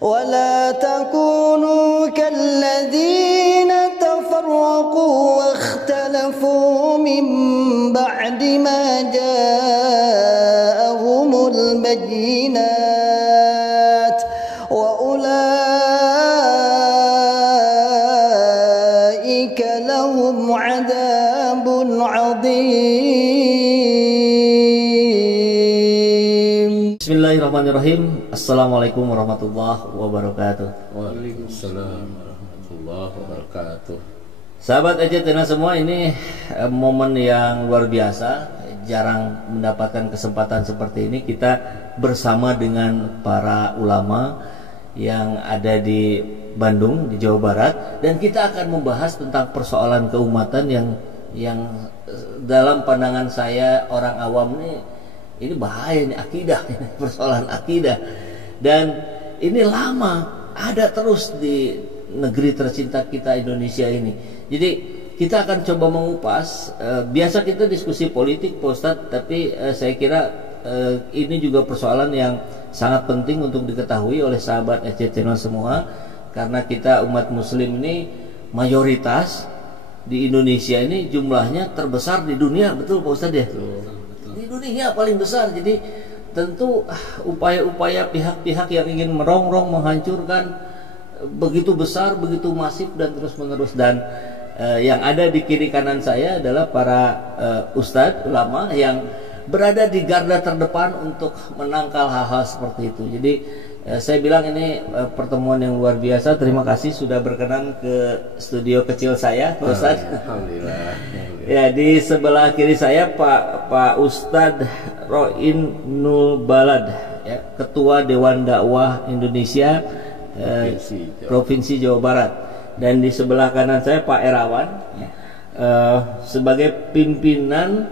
ولا تكونوا كالذين تفرقوا واختلفوا من بعد ما جاءهم البينات وأولئك لهم عذاب عظيم. Bismillahirrahmanirrahim. Assalamualaikum warahmatullahi wabarakatuh. Waalaikumsalam warahmatullahi wabarakatuh. Sahabat Ejtena semua, ini momen yang luar biasa. Jarang mendapatkan kesempatan seperti ini. Kita bersama dengan para ulama yang ada di Bandung, di Jawa Barat, dan kita akan membahas tentang persoalan keumatan yang dalam pandangan saya orang awam ini bahaya, ini akidah, ini persoalan akidah, dan ini lama ada terus di negeri tercinta kita Indonesia ini. Jadi kita akan coba mengupas. Biasa kita diskusi politik, Pak Ustadz, tapi saya kira ini juga persoalan yang sangat penting untuk diketahui oleh sahabat Ejtena semua, karena kita umat Muslim ini mayoritas di Indonesia ini jumlahnya terbesar di dunia, betul Pak Ustadz ya? Di dunia paling besar. Jadi tentu upaya-upaya pihak-pihak yang ingin merongrong, menghancurkan begitu besar, begitu masif dan terus-menerus. Dan yang ada di kiri kanan saya adalah para ustadz ulama yang berada di garda terdepan untuk menangkal hal-hal seperti itu. Jadi saya bilang ini pertemuan yang luar biasa. Terima kasih sudah berkenan ke studio kecil saya, Pak Ustadz. Alhamdulillah. Ya, di sebelah kiri saya Pak Ustadz Roin Nul Balad, ya, Ketua Dewan Dakwah Indonesia Provinsi Jawa Barat, dan di sebelah kanan saya Pak Erawan, sebagai pimpinan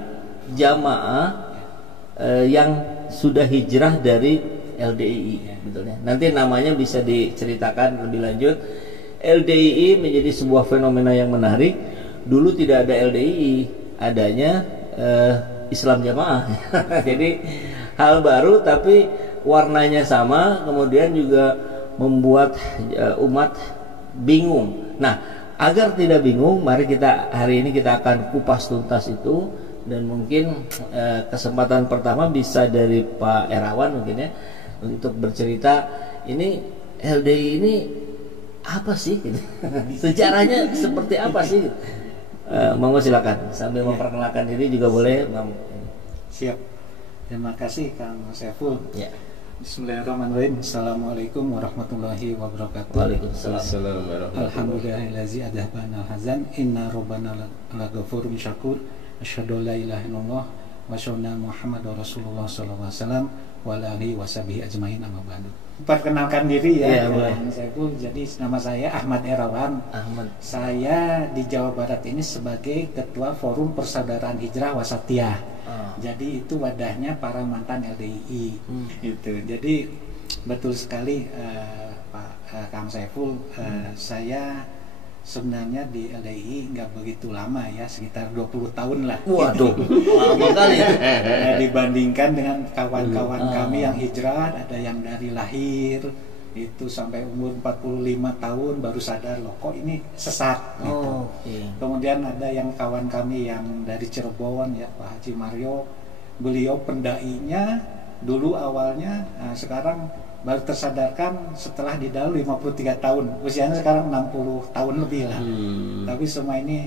jamaah yang sudah hijrah dari LDII, betulnya. Nanti namanya bisa diceritakan lebih lanjut. LDII menjadi sebuah fenomena yang menarik. Dulu tidak ada LDII, adanya Islam Jamaah. Jadi hal baru tapi warnanya sama, kemudian juga membuat umat bingung. Nah, agar tidak bingung, mari hari ini kita akan kupas tuntas itu. Dan mungkin kesempatan pertama bisa dari Pak Erawan mungkin ya, untuk bercerita ini LDII ini apa sih? Sejarahnya seperti apa sih? Monggo silakan sambil memperkenalkan diri juga boleh. Siap. Terima kasih Kang Saiful. Ya. Bismillahirrahmanirrahim. Assalamualaikum warahmatullahi wabarakatuh. Waalaikumsalam. Alhamdulillahillazi adhabana al-hazan inna rabbana laghafurun syakur. Asyhadu an la ilaha illallah wa asyhadu anna Muhammadar Rasulullah sallallahu alaihi wasallam wa alihi washabihi ajmain, amma ba'du. Perkenalkan diri ya, Kang Saiful. Jadi nama saya Ahmad Erawan. Saya di Jawa Barat ini sebagai Ketua Forum Persaudaraan Hijrah Wasatiyah. Jadi itu wadahnya para mantan LDII. Itu. Jadi betul sekali Pak Kang Saiful, saya sebenarnya di LDII nggak begitu lama ya, sekitar 20 tahun lah. Waduh, lama kali. Dibandingkan dengan kawan-kawan kami yang hijrah, ada yang dari lahir itu sampai umur 45 tahun baru sadar loh kok ini sesat gitu. Kemudian ada yang kawan kami yang dari Cirebon ya, Pak Haji Mario, beliau pendainya dulu awalnya, sekarang baru tersadarkan setelah di dalam 53 tahun, usianya sekarang 60 tahun lebih lah. Tapi semua ini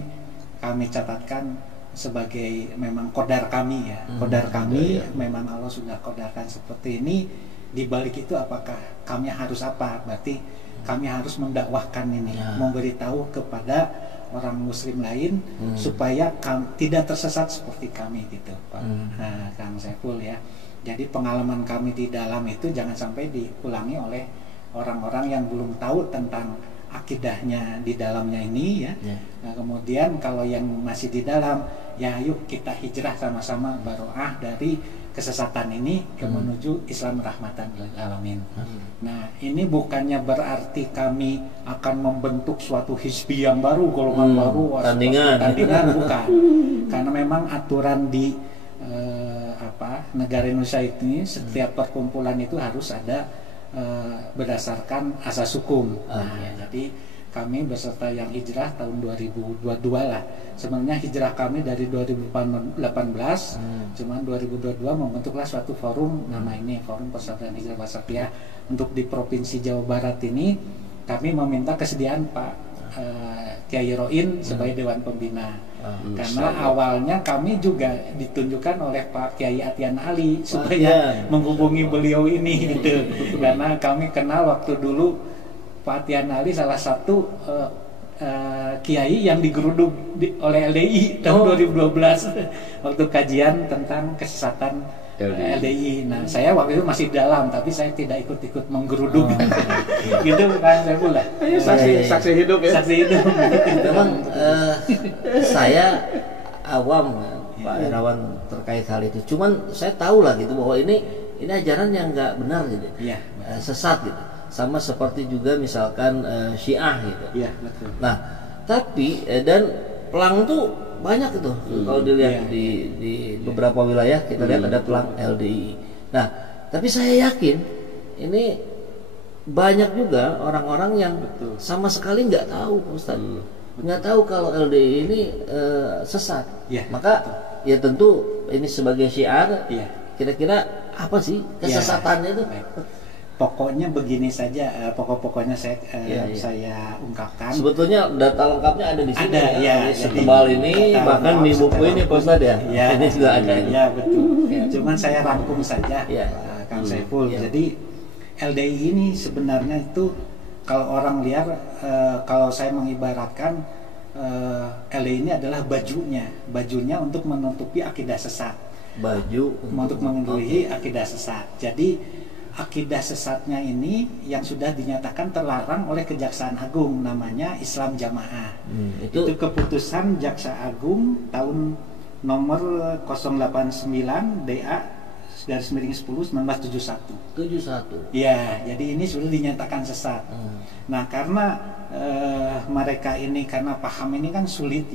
kami catatkan sebagai memang kodar kami ya, kodar kami. Memang Allah sudah kodarkan seperti ini. Di balik itu apakah kami harus apa? Berarti kami harus mendakwahkan ini, memberitahu kepada orang muslim lain supaya tidak tersesat seperti kami gitu, Pak Kang Saiful ya. Jadi pengalaman kami di dalam itu jangan sampai diulangi oleh orang-orang yang belum tahu tentang akidahnya di dalamnya ini ya. Nah, kemudian kalau yang masih di dalam, ya yuk kita hijrah sama-sama baroah dari kesesatan ini ke menuju Islam rahmatan lil alamin. Nah, ini bukannya berarti kami akan membentuk suatu hizbi yang baru, golongan baru, tandingan bukan. Karena memang aturan di negara Indonesia ini setiap perkumpulan itu harus ada berdasarkan asas hukum. Jadi kami beserta yang hijrah tahun 2022 lah. Sebenarnya hijrah kami dari 2018, cuman 2022 membentuklah suatu forum, nama ini Forum Persaudaraan Hijrah Wasatiyah untuk di Provinsi Jawa Barat ini. Kami meminta kesediaan Pak Kiai Roin sebagai Dewan Pembina. Karena awalnya kami juga ditunjukkan oleh Pak Kiai Atian Ali supaya menghubungi beliau ini gitu. Karena kami kenal waktu dulu Pak Atian Ali salah satu kiai yang digeruduk oleh LDI tahun 2012 waktu kajian tentang kesesatan LDI. Nah, saya waktu itu masih dalam, tapi saya tidak ikut-ikut menggeruduk. Gitu kan saya pula. Saksi hidup ya. Saksi hidup. Memang saya awam Pak Irawan terkait hal itu. Cuman saya tahu lah gitu bahwa ini ajaran yang nggak benar gitu. Iya. Sesat gitu. Sama seperti juga misalkan Syiah gitu. Iya, betul. Nah, tapi dan pelang tuh banyak itu kalau dilihat di beberapa wilayah kita lihat ada pelang LDI. Nah, tapi saya yakin ini banyak juga orang-orang yang sama sekali nggak tahu, Ustaz. Nggak tahu kalau LDI ini sesat. Maka ya tentu ini sebagai syiar. Kira-kira apa sih kesesatannya itu? Pokoknya begini saja, pokoknya saya ungkapkan. Sebetulnya data lengkapnya ada di sini. Ada, ya. Setebal ini, bahkan di buku ini, Pak Ustadz ya. Ini sudah ada. Ya betul. Cuman saya rangkum saja, Kang Saiful. Jadi LDI ini sebenarnya itu kalau orang lihat, kalau saya mengibaratkan LDI ini adalah bajunya untuk menutupi akidah sesat. Baju untuk menutupi akidah sesat. Jadi akidah sesatnya ini yang sudah dinyatakan terlarang oleh Kejaksaan Agung, namanya Islam Jamaah. Itu keputusan Jaksa Agung tahun nomor 089 DA garis miring 10 1971. Ya, jadi ini sudah dinyatakan sesat. Nah, karena mereka ini karena paham ini kan sulit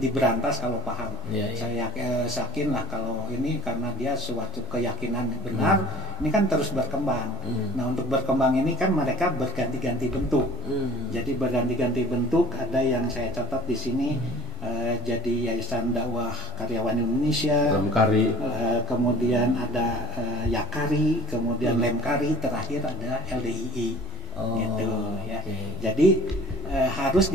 diberantas kalau paham. Saya yakin lah kalau ini karena dia suatu keyakinan benar, ini kan terus berkembang. Nah, untuk berkembang ini kan mereka berganti-ganti bentuk. Jadi berganti-ganti bentuk, ada yang saya catat di sini jadi Yayasan Dakwah Karyawan Indonesia, kemudian ada Yakari, kemudian Lemkari, terakhir ada LDII. Gitu ya. Jadi harus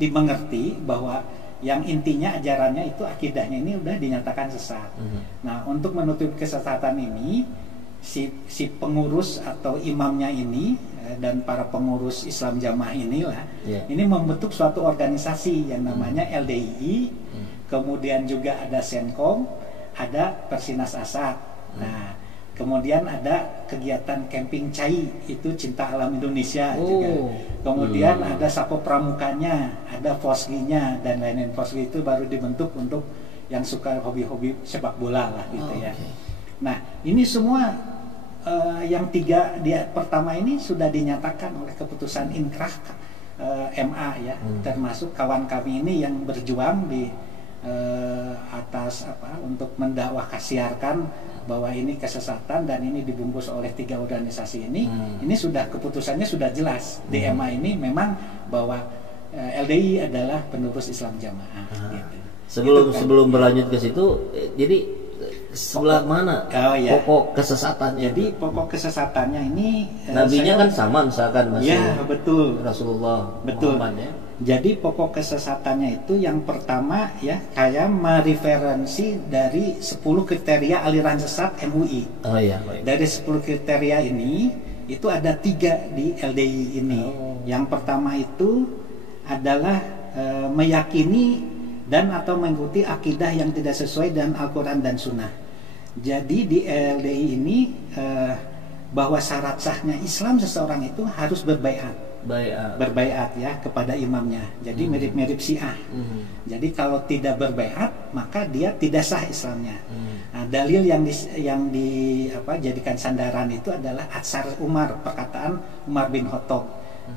dimengerti bahwa yang intinya ajarannya itu akidahnya ini udah dinyatakan sesat. Nah, untuk menutupi kesesatan ini si pengurus atau imamnya ini dan para pengurus Islam Jamaah inilah ini membentuk suatu organisasi yang namanya LDII, kemudian juga ada Senkom, ada Persinas Asad. Nah, kemudian ada kegiatan camping cai, itu Cinta Alam Indonesia juga. Kemudian ada Sapo Pramukanya, ada Fosginya dan lain-lain. Fosgi itu baru dibentuk untuk yang suka hobi-hobi sepak bola lah gitu ya. Nah, ini semua yang tiga pertama ini sudah dinyatakan oleh keputusan inkrah MA ya, termasuk kawan kami ini yang berjuang di atas untuk mendakwah siarkan bahwa ini kesesatan dan ini dibungkus oleh tiga organisasi ini. Ini sudah keputusannya sudah jelas. DMA ini memang bahwa LDI adalah penerus Islam Jamaah. Gitu. Sebelum berlanjut ke situ, jadi sebelah mana pokok kesesatannya? Jadi pokok kesesatannya ini nabinya kan sama misalkan masih betul Rasulullah Muhammad ya. Jadi pokok kesesatannya itu yang pertama ya, saya mereferensi dari 10 kriteria aliran sesat MUI. Dari 10 kriteria ini itu ada 3 di LDI ini. Yang pertama itu adalah meyakini dan atau mengikuti akidah yang tidak sesuai dengan Al-Quran dan Sunnah. Jadi di LDI ini bahwa syarat sahnya Islam seseorang itu harus berbaiat ya kepada imamnya. Jadi mirip-mirip Syiah. Jadi kalau tidak berbaiat maka dia tidak sah Islamnya. Nah, dalil yang jadikan sandaran itu adalah Atsar Umar, perkataan Umar bin Khattab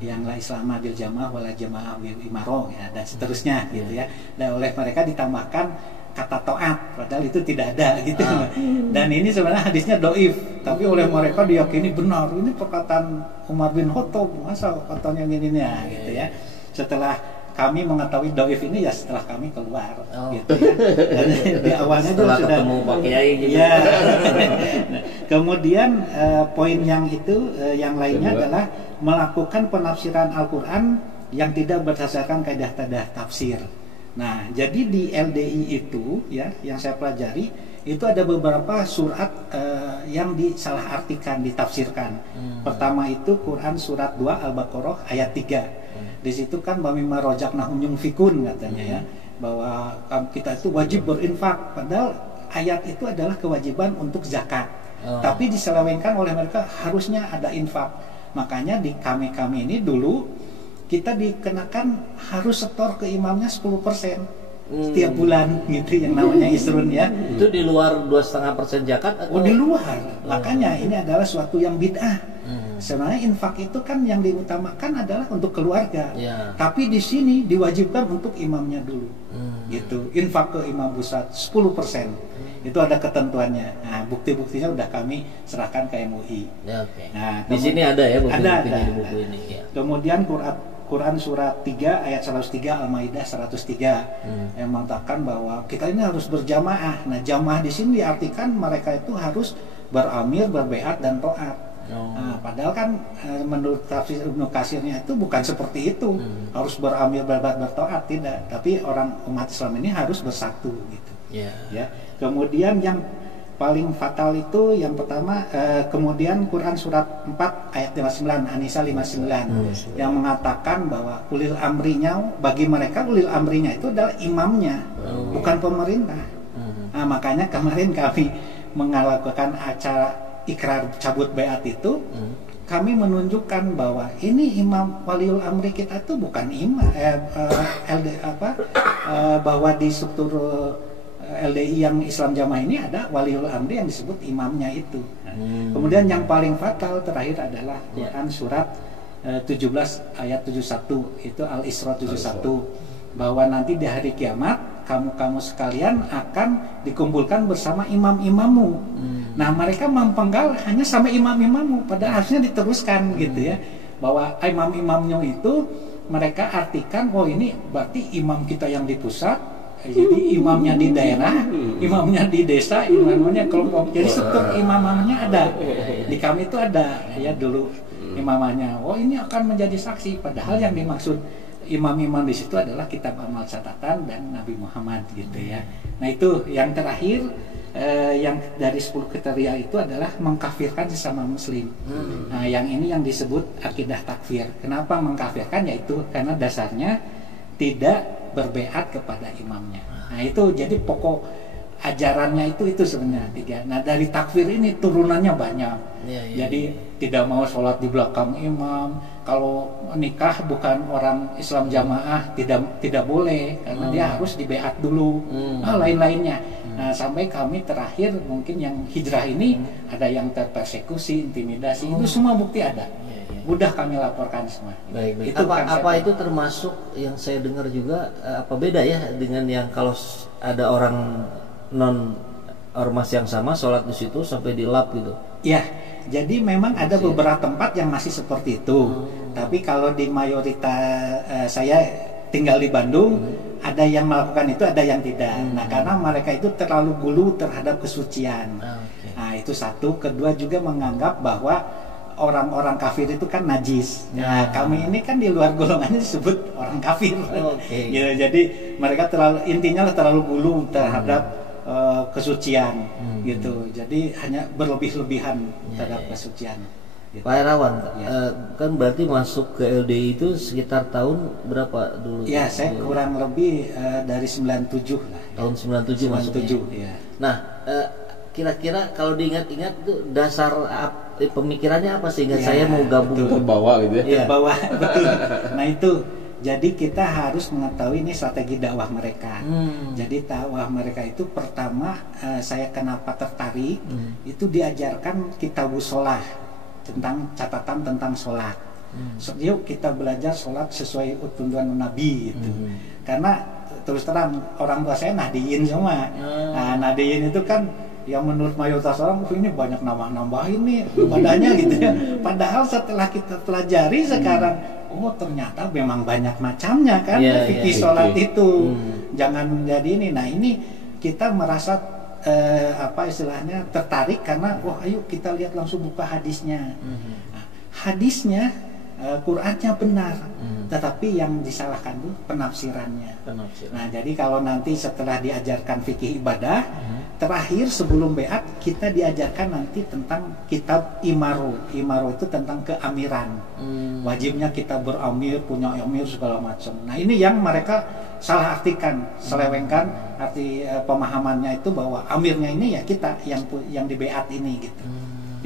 yang la Islam bil jamaah wala jamaah bil imaroh ya, dan seterusnya gitu ya. Dan oleh mereka ditambahkan kata taat, padahal itu tidak ada gitu. Dan ini sebenarnya hadisnya doif, tapi oleh mereka diyakini benar. Ini perkataan Umar bin Khattab, masa katanya gini ya, gitu ya. Setelah kami mengetahui doif ini ya setelah kami keluar, gitu ya. Dan di awalnya setelah sudah ketemu Pak Kiai gitu. Ya. Nah, kemudian poin yang itu yang lainnya adalah melakukan penafsiran Al-Quran yang tidak berdasarkan kaidah-kaidah tafsir. Nah, jadi di LDI itu ya yang saya pelajari itu ada beberapa surat yang disalahartikan, ditafsirkan. Pertama itu Quran surat 2 Al-Baqarah ayat 3. Di situ kan bamima rojaknahum yunfikun katanya ya, bahwa kita itu wajib berinfak, padahal ayat itu adalah kewajiban untuk zakat. Tapi diselewengkan oleh mereka harusnya ada infak. Makanya di kami ini dulu kita dikenakan harus setor ke imamnya 10% setiap bulan gitu, yang namanya isrun ya. Itu di luar 2,5% zakat atau? Oh, di luar. Makanya ini adalah suatu yang bid'ah. Sebenarnya infak itu kan yang diutamakan adalah untuk keluarga. Tapi di sini diwajibkan untuk imamnya dulu. Gitu. Infak ke imam pusat 10%. Itu ada ketentuannya. Nah, bukti-buktinya udah kami serahkan ke MUI. Nah, di sini ada ya bukti-buktinya di buku ada. ini ya. Kemudian Quran surat 3 ayat 103 Al-Maidah 103 yang mengatakan bahwa kita ini harus berjamaah. Nah, jamaah di sini diartikan mereka itu harus beramir, berbeat dan taat. Nah, padahal kan menurut tafsir Ibnu Katsirnya itu bukan seperti itu. Harus beramir, berbeat, bertaat, tidak. Tapi orang umat Islam ini harus bersatu gitu. Ya. Kemudian yang paling fatal itu yang pertama kemudian Quran surat 4 ayat 59 An-Nisa 59 yang mengatakan bahwa ulil amrinya, bagi mereka ulil amrinya itu adalah imamnya, bukan pemerintah. Nah, makanya kemarin kami melakukan acara ikrar cabut baiat itu, kami menunjukkan bahwa ini imam waliul amri kita itu bukan imam bahwa di struktur LDI yang Islam Jamaah ini ada waliul amri yang disebut imamnya itu. Kemudian yang paling fatal terakhir adalah Quran surat 17 ayat 71 itu Al-Isra 71, bahwa nanti di hari kiamat kamu sekalian akan dikumpulkan bersama imam-imammu. Nah, mereka mempenggal hanya sama imam-imammu, padahal harusnya diteruskan gitu ya, bahwa imam-imamnya itu mereka artikan, oh ini berarti imam kita yang di pusat, jadi imamnya di daerah, imamnya di desa, imamnya kelompok. Jadi struktur imamahnya ada. Di kami itu ada ya dulu imamahnya. Oh, ini akan menjadi saksi, padahal yang dimaksud imam-imam di situ adalah kitab amal catatan dan Nabi Muhammad gitu ya. Nah, itu yang terakhir yang dari 10 kriteria itu adalah mengkafirkan sesama muslim. Nah, yang ini yang disebut akidah takfir. Kenapa mengkafirkan? Yaitu karena dasarnya tidak berbeat kepada imamnya. Nah, itu jadi pokok ajarannya itu sebenarnya 3. Nah, dari takfir ini turunannya banyak. Jadi tidak mau sholat di belakang imam. Kalau nikah bukan orang Islam Jamaah tidak boleh karena dia harus dibeat dulu. Nah, lain-lainnya. Nah, sampai kami terakhir mungkin yang hijrah ini ada yang terpersekusi, intimidasi, itu semua bukti ada. Mudah kami laporkan semua. Baik. Itu apa itu termasuk yang saya dengar juga apa beda ya dengan yang kalau ada orang non ormas yang sama sholat di situ sampai dilap gitu? Ya, jadi memang ada beberapa tempat yang masih seperti itu. Tapi kalau di mayoritas saya tinggal di Bandung, ada yang melakukan itu, ada yang tidak. Nah, karena mereka itu terlalu gulu terhadap kesucian. Nah, itu satu. Kedua juga menganggap bahwa orang-orang kafir itu kan najis. Nah, kami ini kan di luar golongannya disebut orang kafir. Ya, jadi mereka intinya terlalu gulu terhadap kesucian gitu. Jadi hanya berlebih-lebihan terhadap kesucian. Gitu. Pak Herawan, kan berarti masuk ke LDI itu sekitar tahun berapa dulu? Ya, saya kurang lebih dari 97 lah. Tahun 97 masuknya. Ya. Nah, kira-kira kalau diingat-ingat itu dasar pemikirannya apa sehingga saya mau gabung? Terbawa gitu ya? Terbawa, betul. Nah, itu. Jadi kita harus mengetahui ini strategi dakwah mereka. Jadi dakwah mereka itu pertama saya kenapa tertarik itu diajarkan kitabus sholah tentang catatan tentang sholat. Yuk kita belajar sholat sesuai tuntunan Nabi gitu. Karena terus terang orang tua saya Nahdiyin semua. Nah, Nahdiyin itu kan yang menurut mayoritas orang ini banyak nambah-nambahin nih ibadahnya gitu ya. Padahal setelah kita pelajari sekarang, oh ternyata memang banyak macamnya kan fikih sholat itu. Jangan menjadi ini. Nah ini kita merasa apa istilahnya tertarik karena wah ayo kita lihat langsung buka hadisnya. Nah, hadisnya Qurannya benar, tetapi yang disalahkan itu penafsirannya. Nah, jadi kalau nanti setelah diajarkan fikih ibadah, terakhir sebelum beat kita diajarkan nanti tentang kitab Imaro. Imaro itu tentang keamiran. Wajibnya kita beramir, punya amir segala macam. Nah, ini yang mereka salah artikan, selewengkan arti pemahamannya itu bahwa amirnya ini ya kita yang di beat ini gitu.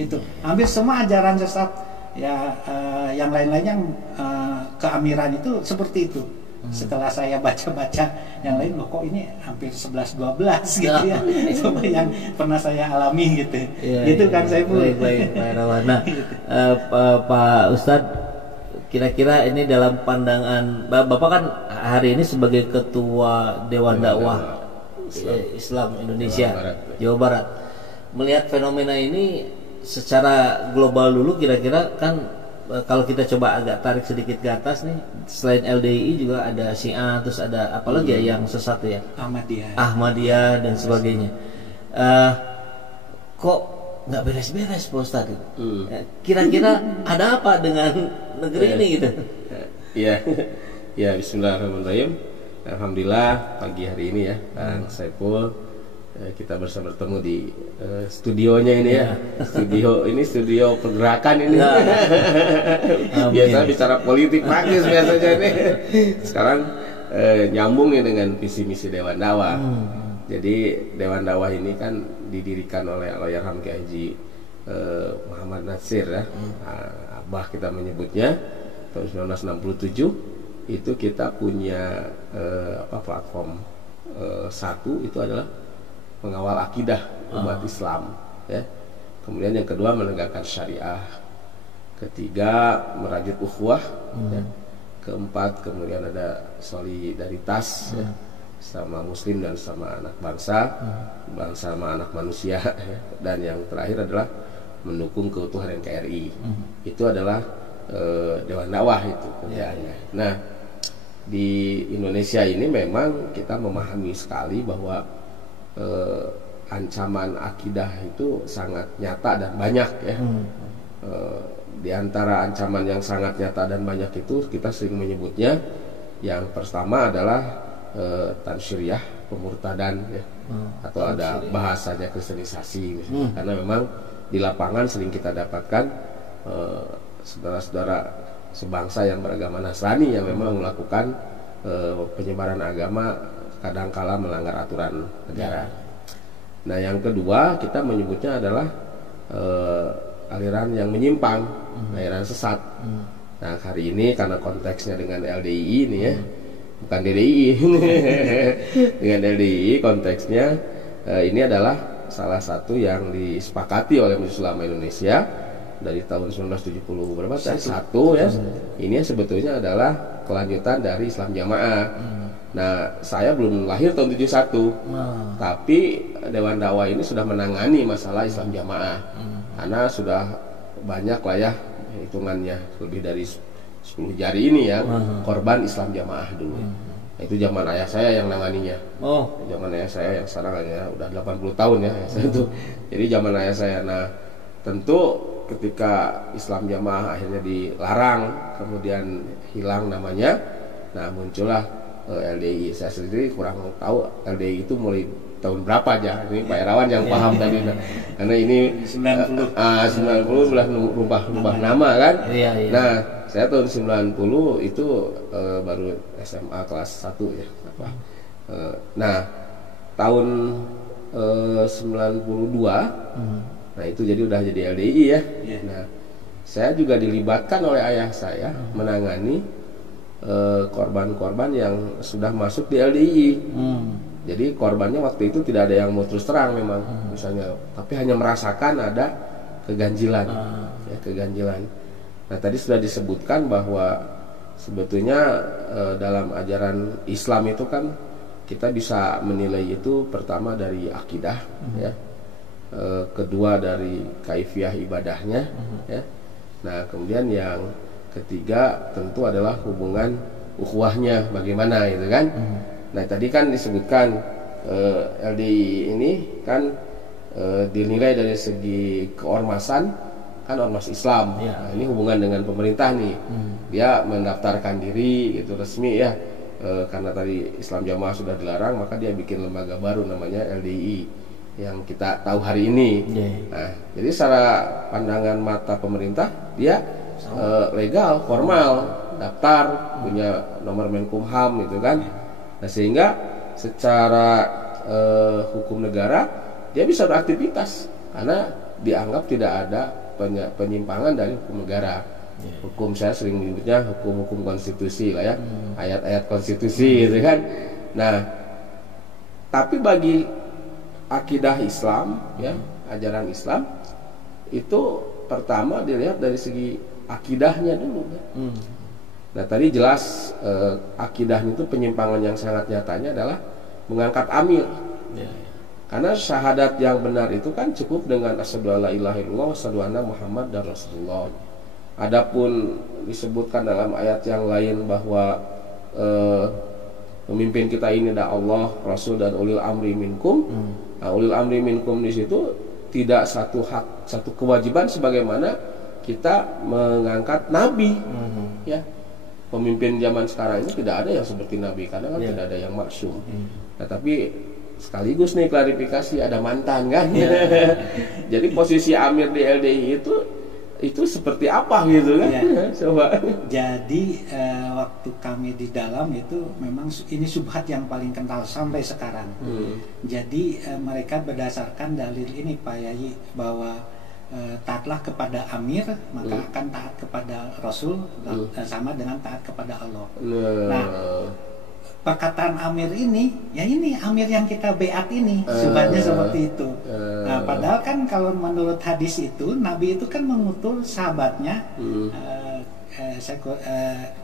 Itu hampir semua ajaran sesat ya yang lain-lain yang keamiran itu seperti itu. Setelah saya baca-baca yang lain, loh kok ini hampir 11-12 gitu ya. Itu yang pernah saya alami gitu. Gitu kan saya pun. Baik. Nah, Pak Ustadz, kira-kira ini dalam pandangan Bapak kan hari ini sebagai Ketua Dewan Dakwah Islam Indonesia Jawa Barat, melihat fenomena ini secara global dulu, kira-kira kan kalau kita coba agak tarik sedikit ke atas nih, selain LDII juga ada Syiah, terus ada apalagi ya yang sesat ya, Ahmadiyah dan sebagainya. Kok nggak beres-beres Pak Ustadz? Kira-kira ada apa dengan negeri ini gitu? Ya, Bismillahirrahmanirrahim. Alhamdulillah pagi hari ini ya, Kang Saiful, kita bertemu di studionya ini ya. Studio pergerakan ini. Biasa bicara politik praktis biasanya ini. Sekarang nyambung nih dengan visi misi Dewan Dakwah. Jadi Dewan Dakwah ini kan didirikan oleh Allahyarham Kiai Haji Muhammad Natsir ya. Abah kita menyebutnya tahun 1967 itu kita punya platform satu itu adalah mengawal akidah umat Islam ya. Kemudian yang kedua menegakkan syariah. Ketiga merajut ukhuwah ya. Keempat kemudian ada solidaritas ya, sama muslim dan sama anak bangsa, bangsa sama anak manusia ya. Dan yang terakhir adalah mendukung keutuhan NKRI. Itu adalah Dewan Dakwah itu kerjaannya. Nah, di Indonesia ini memang kita memahami sekali bahwa ancaman akidah itu sangat nyata dan banyak ya. Di antara ancaman yang sangat nyata dan banyak itu kita sering menyebutnya, yang pertama adalah tansyiriyah, pemurtadan ya, atau ada bahasanya kristenisasi misalnya. Karena memang di lapangan sering kita dapatkan saudara-saudara sebangsa yang beragama Nasrani yang memang melakukan penyebaran agama kadangkala melanggar aturan negara. Nah, yang kedua kita menyebutnya adalah aliran yang menyimpang, aliran sesat. Nah, hari ini karena konteksnya dengan LDII ini ya, bukan DDI. Dengan LDII konteksnya ini adalah salah satu yang disepakati oleh Majelis Ulama Indonesia dari tahun 1970 berapa? Satu ya. Ini sebetulnya adalah kelanjutan dari Islam Jamaah. Nah, saya belum lahir tahun 71, tapi Dewan Dakwah ini sudah menangani masalah Islam Jamaah, karena sudah banyak lah ya hitungannya, lebih dari 10 jari ini ya, korban Islam Jamaah dulu. Itu zaman ayah saya yang nanganinya. Zaman ayah saya yang sekarang ya udah 80 tahun ya saya itu. Jadi zaman ayah saya. Nah, tentu ketika Islam Jamaah akhirnya dilarang, kemudian hilang namanya, nah muncullah LDI. Saya sendiri kurang tahu LDI itu mulai tahun berapa aja. Ini Pak Erawan yang paham tadi. Karena ini 90 belah rubah nama kan. Nah, saya tahun 90 itu baru SMA kelas 1 ya. Nah, tahun 92 nah itu jadi udah jadi LDI ya. Nah, saya juga dilibatkan oleh ayah saya menangani korban-korban yang sudah masuk di LDII. Jadi korbannya waktu itu tidak ada yang mau terus terang memang misalnya, tapi hanya merasakan ada keganjilan ya, keganjilan. Nah, tadi sudah disebutkan bahwa sebetulnya dalam ajaran Islam itu kan kita bisa menilai itu pertama dari akidah, ya. Kedua dari kaifiah ibadahnya, ya. Nah, kemudian yang ketiga tentu adalah hubungan ukhuwahnya bagaimana gitu kan. Nah, tadi kan disebutkan LDI ini kan dinilai dari segi keormasan kan ormas Islam. Nah, ini hubungan dengan pemerintah nih. Dia mendaftarkan diri gitu resmi ya. Karena tadi Islam Jamaah sudah dilarang, maka dia bikin lembaga baru namanya LDI yang kita tahu hari ini. Nah, jadi secara pandangan mata pemerintah dia legal, formal, daftar, punya nomor Menkumham gitu kan. Nah, sehingga secara hukum negara dia bisa beraktivitas karena dianggap tidak ada penyimpangan dari hukum negara. Hukum, saya sering menyebutnya hukum-hukum konstitusi lah ya, ayat-ayat konstitusi gitu kan. Nah, tapi bagi akidah Islam ya, ajaran Islam itu pertama dilihat dari segi akidahnya dulu ya. Nah, tadi jelas akidahnya itu penyimpangan yang sangat nyatanya adalah mengangkat amir. Karena syahadat yang benar itu kan cukup dengan asyhadu alla ilaha illallah wa asyhadu anna Muhammad dan Rasulullah. Adapun disebutkan dalam ayat yang lain bahwa pemimpin kita ini adalah Allah, Rasul dan ulil amri minkum. Nah, ulil amri minkum di situ tidak satu hak, satu kewajiban sebagaimana kita mengangkat nabi. Ya. Pemimpin zaman sekarang ini tidak ada yang seperti nabi karena kan tidak ada yang maksum. Nah, tapi sekaligus nih klarifikasi, ada mantan kan. Jadi posisi amir di LDI itu seperti apa gitu kan? Coba. Jadi waktu kami di dalam itu memang ini subhat yang paling kental sampai sekarang. Jadi mereka berdasarkan dalil ini Pak Yayi bahwa taatlah kepada amir maka akan taat kepada Rasul sama dengan taat kepada Allah. Nah, perkataan amir ini, ya ini amir yang kita beat ini, subhatnya seperti itu. Nah, padahal kan kalau menurut hadis itu, Nabi itu kan mengutus sahabatnya,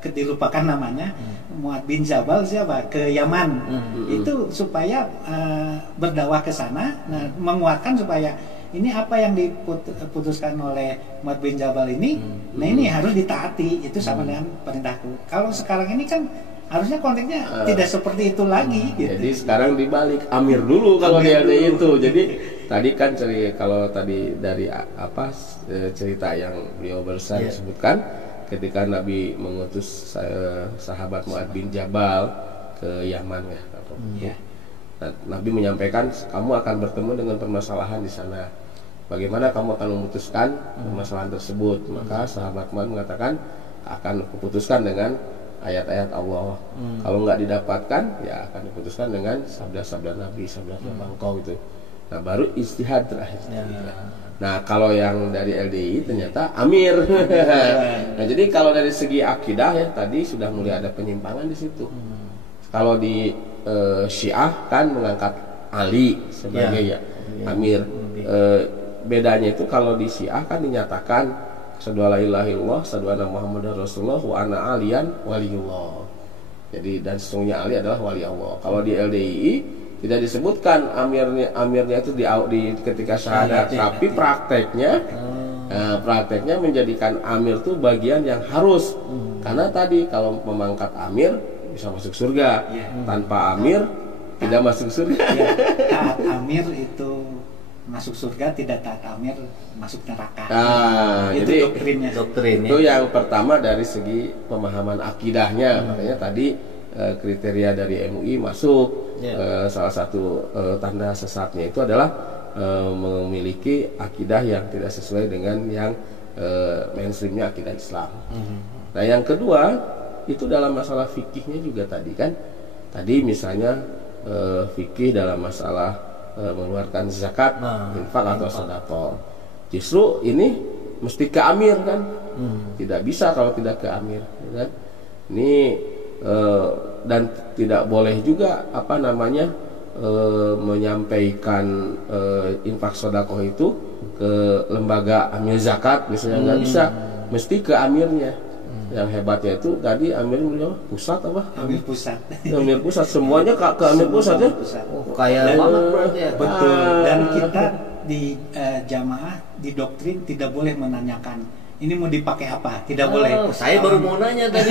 dilupakan namanya, Mu'ad bin Jabal siapa? Ke Yaman, itu supaya berdakwah ke sana, nah, menguatkan supaya ini apa yang diputuskan oleh Mu'ad bin Jabal ini, nah ini harus ditaati, itu sama dengan perintahku. Kalau sekarang ini kan harusnya konteksnya tidak seperti itu lagi. Gitu. Jadi sekarang dibalik amir dulu kalau dia ada itu. Jadi tadi kan kalau tadi dari cerita yang beliau barusan sebutkan ketika Nabi mengutus sahabat Mu'ad bin Jabal ke Yaman ya. Nah, Nabi menyampaikan kamu akan bertemu dengan permasalahan di sana. Bagaimana kamu akan memutuskan permasalahan tersebut? Maka sahabat Mu'ad mengatakan akan kuputuskan dengan ayat-ayat Allah. Kalau nggak didapatkan, ya akan diputuskan dengan sabda-sabda Nabi, sabda-sabda bangkau itu. Nah, baru ijtihad terakhir. Nah, kalau yang dari LDI ternyata amir. Nah, jadi kalau dari segi akidah ya tadi sudah mulai ada penyimpangan di situ. Kalau di Syiah kan mengangkat Ali sebagai amir. Bedanya itu kalau di Syiah kan dinyatakan asyhadu alla ilaha illallah, asyhadu anna Muhammadar Rasulullah wa anna aliyan waliyullah. Jadi dan sesungguhnya Ali adalah wali Allah. Kalau di LDI tidak disebutkan amirnya itu di ketika syahadat, tapi prakteknya menjadikan amir itu bagian yang harus. Karena tadi kalau memangkat amir bisa masuk surga. Tanpa amir tidak masuk surga. Taat amir itu masuk surga, tidak taat amir masuk neraka. Itu jadi doktrinnya. Itu yang pertama dari segi pemahaman akidahnya. Makanya tadi kriteria dari MUI masuk. Salah satu tanda sesatnya itu adalah memiliki akidah yang tidak sesuai dengan yang mainstreamnya akidah Islam. Nah, yang kedua itu dalam masalah fikihnya juga tadi kan. Tadi misalnya fikih dalam masalah mengeluarkan zakat, infak atau sedekah. Justru ini mesti ke amir kan, tidak bisa kalau tidak ke amir, kan? Ini dan tidak boleh juga menyampaikan infak sedekah itu ke lembaga amil zakat misalnya, nggak bisa, mesti ke amirnya. Yang hebatnya itu tadi Amir pusat apa? Amir pusat. Amir pusat semuanya ke Amir pusat ya. Oh, kaya banget berarti ya. Betul. Dan kita di jamaah di doktrin tidak boleh menanyakan ini mau dipakai apa, tidak boleh. Saya baru mau nanya tadi.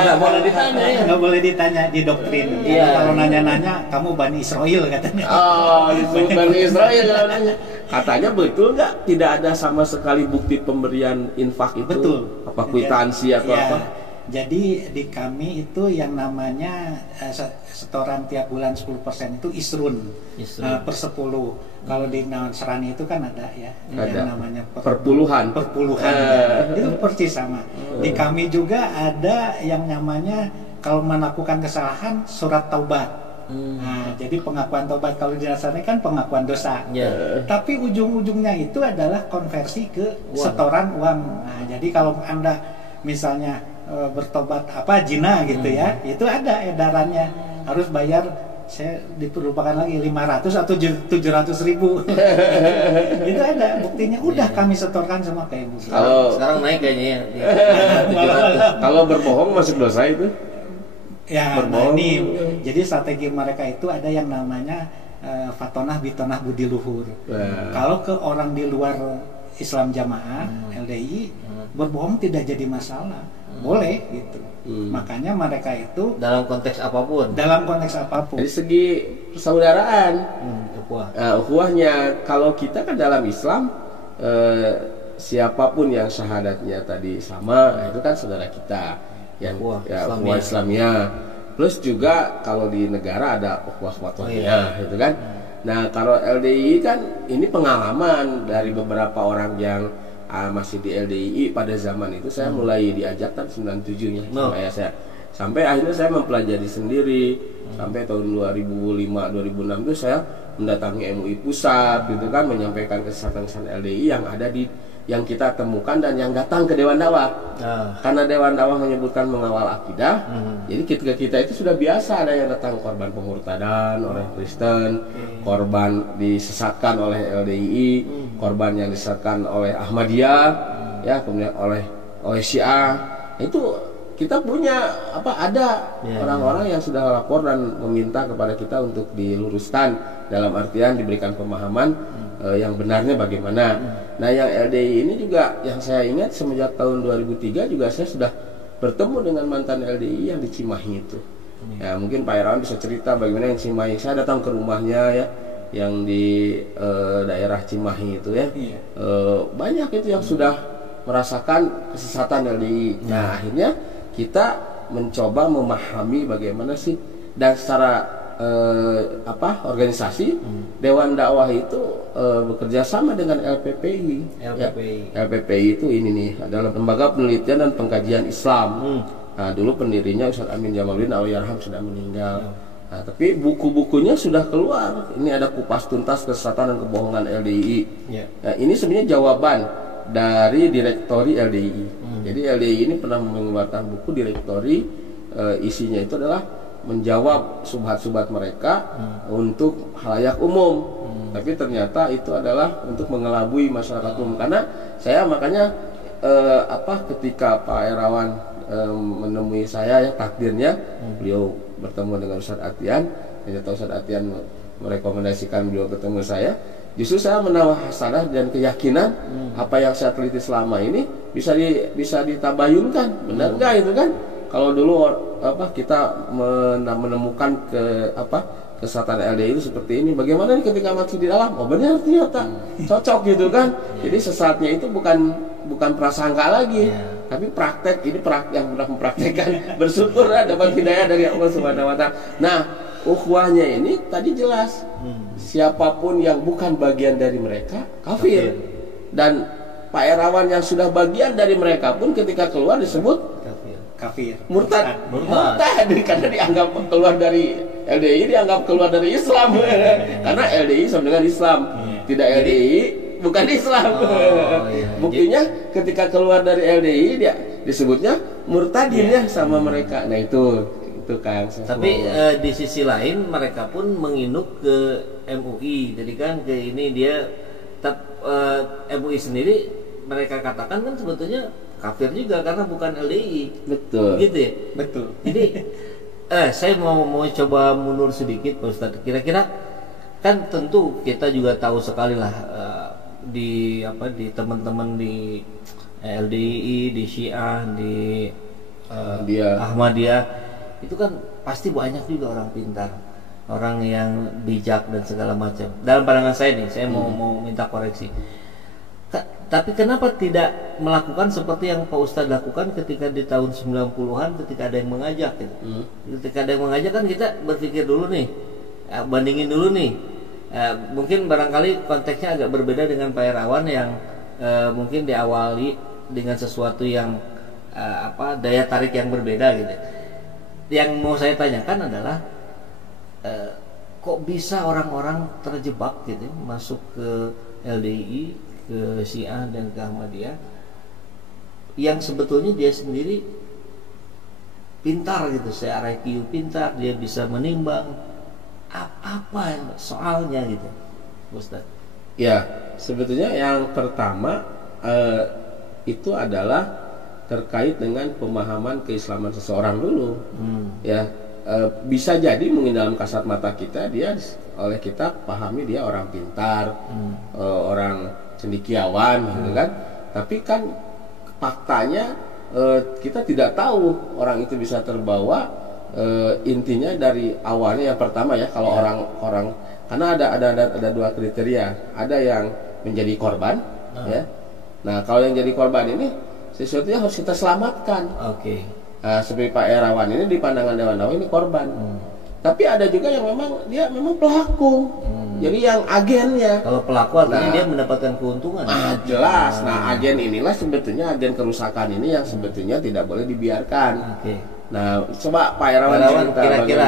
Nggak boleh ditanya ya. Nggak boleh ditanya di doktrin. Iya. Kalau nanya-nanya kamu Bani Israel katanya. Oh, disebut Bani Israel kalau nanya. Katanya betul nggak? Tidak ada sama sekali bukti pemberian infak itu. Betul. Apa kwitansi atau ya, apa? Jadi di kami itu yang namanya setoran tiap bulan 10% itu isrun. Per 10. Kalau di Nasrani itu kan ada ya yang namanya perpuluhan. Itu persis sama. Di kami juga ada yang namanya kalau melakukan kesalahan surat taubat. Nah, jadi pengakuan taubat kalau di Nasrani kan pengakuan dosa. Tapi ujung-ujungnya itu adalah konversi ke setoran uang. Nah, jadi kalau Anda misalnya bertobat zina gitu ya, itu ada edarannya harus bayar. Saya diperlupakan lagi 500 atau 700 ribu. Itu ada buktinya. Udah kami setorkan sama ke ibu. Sekarang naik kayaknya ya. Kalau berbohong masuk dosa itu? Ya, nah ini jadi strategi mereka itu ada yang namanya fatonah bitonah budi luhur. Kalau ke orang di luar Islam jamaah LDI berbohong tidak jadi masalah, boleh gitu. Makanya mereka itu dalam konteks apapun. Dari segi persaudaraan, ukhuwahnya kalau kita kan dalam Islam siapapun yang syahadatnya tadi sama itu kan saudara kita yang ukhuwah Islamiyah. Plus juga kalau di negara ada ukhuwah watoniyah gitu kan. Nah kalau LDI kan ini pengalaman dari beberapa orang yang masih di LDI pada zaman itu. Saya mulai diajak tahun 97 ya sama ayah saya. Sampai akhirnya saya mempelajari sendiri sampai tahun 2005-2006 itu saya mendatangi MUI pusat gitu kan, menyampaikan kesesatan-kesesatan LDI yang ada di yang kita temukan dan yang datang ke Dewan Dakwah. Karena Dewan Dakwah menyebutkan mengawal akidah, jadi kita itu sudah biasa ada yang datang korban pemurtadan oleh Kristen, korban disesatkan oleh LDI, korban yang disesatkan oleh Ahmadiyah, ya kemudian oleh Syiah. Itu kita punya ada orang-orang yang sudah lapor dan meminta kepada kita untuk diluruskan dalam artian diberikan pemahaman yang benarnya bagaimana. Nah yang LDI ini juga yang saya ingat semenjak tahun 2003 juga saya sudah bertemu dengan mantan LDI yang di Cimahi itu. Ya mungkin Pak Irawan bisa cerita bagaimana yang Cimahi. Saya datang ke rumahnya ya, yang di daerah Cimahi itu ya. Banyak itu yang sudah merasakan kesesatan LDI. Nah akhirnya kita mencoba memahami bagaimana sih dan secara organisasi Dewan Dakwah itu bekerja sama dengan LPPI. LPPI itu ini nih adalah lembaga penelitian dan pengkajian Islam. Nah dulu pendirinya Ustaz Amin Jamaluddin Allahyarham sudah meninggal. Nah tapi buku-bukunya sudah keluar. Ini ada kupas tuntas kesesatan dan kebohongan LDI. Nah ini sebenarnya jawaban dari direktori LDI. Jadi LDI ini pernah mengeluarkan buku direktori, isinya itu adalah menjawab subhat-subhat mereka untuk halayak umum. Tapi ternyata itu adalah untuk mengelabui masyarakat umum. Karena saya makanya ketika Pak Irawan menemui saya ya takdirnya beliau bertemu dengan Ustadz Atian, ternyata Ustadz Atian merekomendasikan beliau ketemu saya. Justru saya menambah hasanah dan keyakinan apa yang saya teliti selama ini bisa ditabayunkan, benar nggak itu kan? Kalau dulu kita menemukan kesesatan LDI itu seperti ini, bagaimana nih ketika masih di dalam? Oh benar ternyata cocok gitu kan? Jadi sesatnya itu bukan prasangka lagi, tapi praktek. Ini yang pernah mempraktekkan bersyukur dapat hidayah dari Allah Subhanahu Wa Taala. Nah ukhuwahnya ini tadi jelas, siapapun yang bukan bagian dari mereka kafir. Dan Pak Irawan yang sudah bagian dari mereka pun ketika keluar disebut kafir, murtad karena dianggap keluar dari LDI, dianggap keluar dari Islam. Karena LDI sama dengan Islam, tidak LDI bukan Islam. Buktinya ketika keluar dari LDI dia disebutnya murtadin ya sama mereka. Nah itu kan. Tapi di sisi lain mereka pun menginuk ke MUI. Jadi kan ke ini dia MUI sendiri mereka katakan kan sebetulnya kafir juga karena bukan LDI. Betul. Gitu ya. Betul. Jadi saya mau coba mundur sedikit Pak Ustadz. Kira-kira kan tentu kita juga tahu sekali lah di teman-teman di LDI, di Syiah, di Ahmadiyah itu kan pasti banyak juga orang pintar, orang yang bijak dan segala macam. Dalam pandangan saya nih, saya mau minta koreksi. Tapi kenapa tidak melakukan seperti yang Pak Ustadz lakukan ketika di tahun 90-an ketika ada yang mengajak gitu. Ketika ada yang mengajak kan kita berpikir dulu nih, bandingin dulu nih. Mungkin barangkali konteksnya agak berbeda dengan Pak Herawan yang mungkin diawali dengan sesuatu yang daya tarik yang berbeda gitu. Yang mau saya tanyakan adalah kok bisa orang-orang terjebak gitu masuk ke LDI, ke Syiah dan ke Ahmadiyah yang sebetulnya dia sendiri pintar gitu, secara IQ pintar, dia bisa menimbang apa soalnya gitu, Ustaz. Ya, sebetulnya yang pertama itu adalah terkait dengan pemahaman keislaman seseorang dulu. Ya, bisa jadi mungkin dalam kasat mata kita dia oleh kita pahami dia orang pintar, orang cendekiawan gitu kan. Tapi kan faktanya kita tidak tahu orang itu bisa terbawa intinya dari awalnya. Yang pertama ya, kalau orang karena ada dua kriteria, ada yang menjadi korban ya. Nah, kalau yang jadi korban ini sesuatu yang harus kita selamatkan. Oke. Seperti Pak Herawan ini di pandangan Dewan Dakwah ini korban. Tapi ada juga yang memang pelaku. Jadi yang agennya. Kalau pelaku artinya dia mendapatkan keuntungan. Jelas. Nah, agen inilah sebetulnya agen kerusakan ini yang sebetulnya tidak boleh dibiarkan. Oke. Nah, coba Pak Herawan kira-kira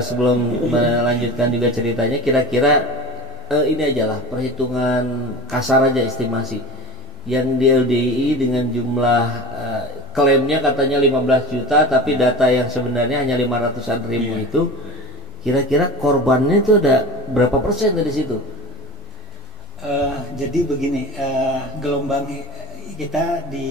sebelum melanjutkan juga ceritanya, kira-kira ini aja lah perhitungan kasar aja, estimasi yang di LDI dengan jumlah klaimnya katanya 15 juta tapi data yang sebenarnya hanya 500-an ribu itu, kira-kira korbannya itu ada berapa persen dari situ? Jadi begini, gelombang kita di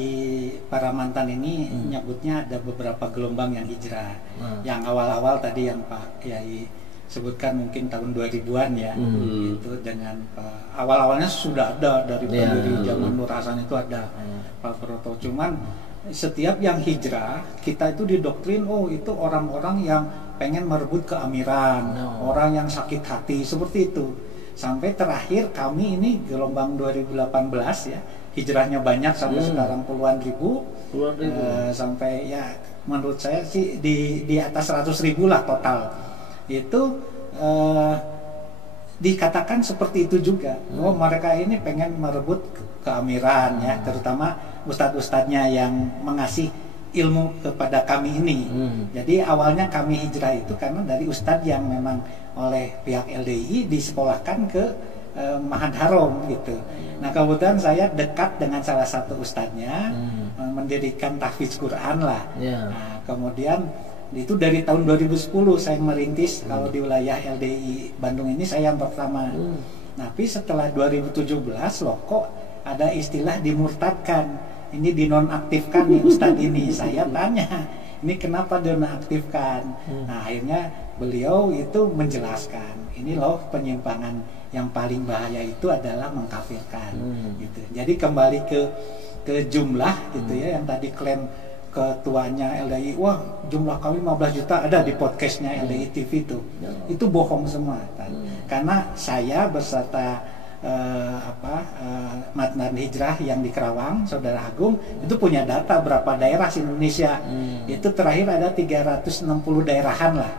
para mantan ini nyebutnya ada beberapa gelombang yang hijrah. Yang awal-awal tadi yang Pak Kiai sebutkan mungkin tahun 2000-an ya, itu dengan awal-awalnya sudah ada dari zaman Nur Hasan itu ada Pak Broto. Cuman setiap yang hijrah kita itu didoktrin itu orang-orang yang pengen merebut keamiran, orang yang sakit hati seperti itu. Sampai terakhir kami ini gelombang 2018 ya, hijrahnya banyak sampai sekarang puluhan ribu. Sampai ya menurut saya sih di atas 100.000 lah total. Itu dikatakan seperti itu juga. Mereka ini pengen merebut keamiran ya, terutama ustadz-ustadznya yang mengasih ilmu kepada kami ini. Jadi awalnya kami hijrah itu karena dari ustadz yang memang oleh pihak LDI disekolahkan ke Ma'had Haram gitu. Nah, kebetulan saya dekat dengan salah satu ustadznya, mendirikan tahfiz Quran lah. Nah, kemudian itu dari tahun 2010 saya merintis kalau di wilayah LDI Bandung ini saya yang pertama. Tapi setelah 2017 loh kok ada istilah dimurtadkan. Ini dinonaktifkan nih Ustadz ini. Saya tanya, ini kenapa dinonaktifkan? Nah, akhirnya beliau itu menjelaskan, ini loh penyimpangan yang paling bahaya itu adalah mengkafirkan gitu. Jadi kembali ke jumlah gitu ya, yang tadi klaim ketuanya LDI, wah jumlah kami 15 juta ada di podcastnya LDI TV itu bohong semua kan? Karena saya beserta Mantan Hijrah yang di Kerawang, Saudara Agung itu punya data berapa daerah di Indonesia. Itu terakhir ada 360 daerahan lah.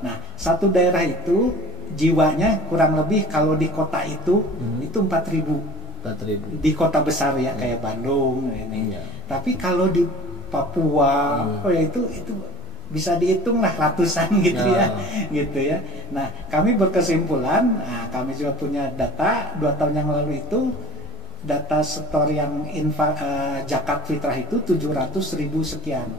Nah, satu daerah itu jiwanya kurang lebih kalau di kota itu 4.000 di kota besar ya kayak Bandung ini. Tapi kalau di Papua itu bisa dihitung lah ratusan gitu ya. Nah, kami berkesimpulan, kami juga punya data 2 tahun yang lalu itu data setor yang zakat fitrah itu 700.000 sekian.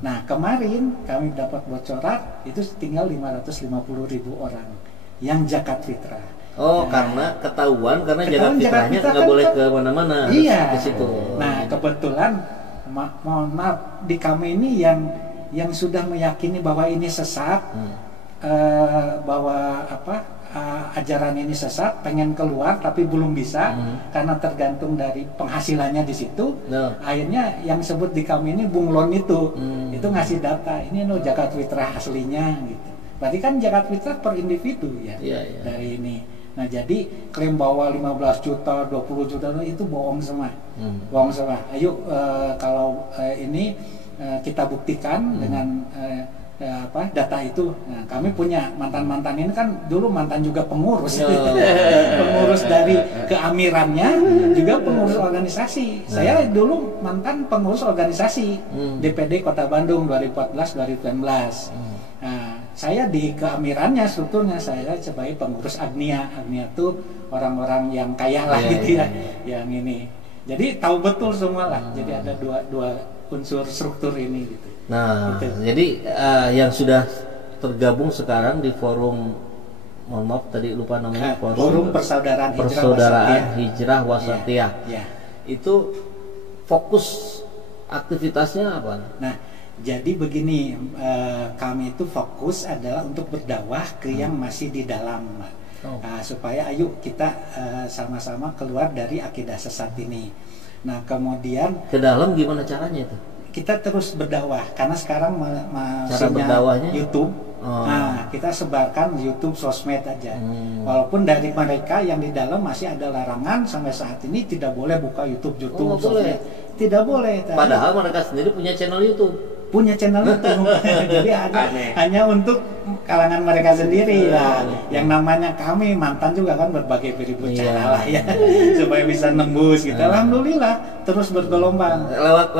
Nah, kemarin kami dapat bocoran itu tinggal 550.000 orang yang zakat fitrah. Oh, karena ketahuan karena jagat fitrahnya nggak kan boleh ke mana-mana. Iya. Ke situ. Nah, kebetulan mohon maaf di kami ini yang sudah meyakini bahwa ini sesat, bahwa ajaran ini sesat, pengen keluar tapi belum bisa karena tergantung dari penghasilannya di situ. Akhirnya yang sebut di kami ini bunglon itu ngasih data ini jagat fitrah aslinya gitu. Berarti kan jagat fitrah per individu ya. Dari ini. Nah, jadi klaim bahwa 15 juta, 20 juta itu bohong semua. Bohong semua. Ayo kalau ini kita buktikan dengan data itu. Nah, kami punya mantan-mantan ini kan dulu mantan juga pengurus. Pengurus dari keamirannya juga pengurus organisasi. Saya dulu mantan pengurus organisasi DPD Kota Bandung 2014-2019. Nah, saya di keamirannya strukturnya saya sebagai pengurus Agnia. Agnia itu orang-orang yang kaya lah gitu ya, yang ini. Jadi tahu betul semua lah. Jadi ada dua unsur struktur ini gitu. Nah, gitu. Jadi yang sudah tergabung sekarang di forum, mohon maaf tadi lupa namanya, forum Persaudaraan Hijrah Wasatiyah. Itu fokus aktivitasnya apa? Nah, jadi begini, kami itu fokus adalah untuk berdakwah ke yang masih di dalam, supaya ayo kita sama-sama keluar dari akidah sesat ini. Nah, kemudian ke dalam gimana caranya itu? Kita terus berdakwah karena sekarang cara berdakwahnya YouTube. Nah, kita sebarkan YouTube, sosmed aja. Walaupun dari mereka yang di dalam masih ada larangan sampai saat ini tidak boleh buka YouTube, sosmed. Tidak boleh. Padahal mereka sendiri punya channel YouTube. Punya channel YouTube. Jadi hanya untuk kalangan mereka sendiri lah. Yang namanya kami mantan juga kan berbagai beribu cara lah ya. Supaya bisa nembus gitu. Alhamdulillah terus bergelombang. Lewat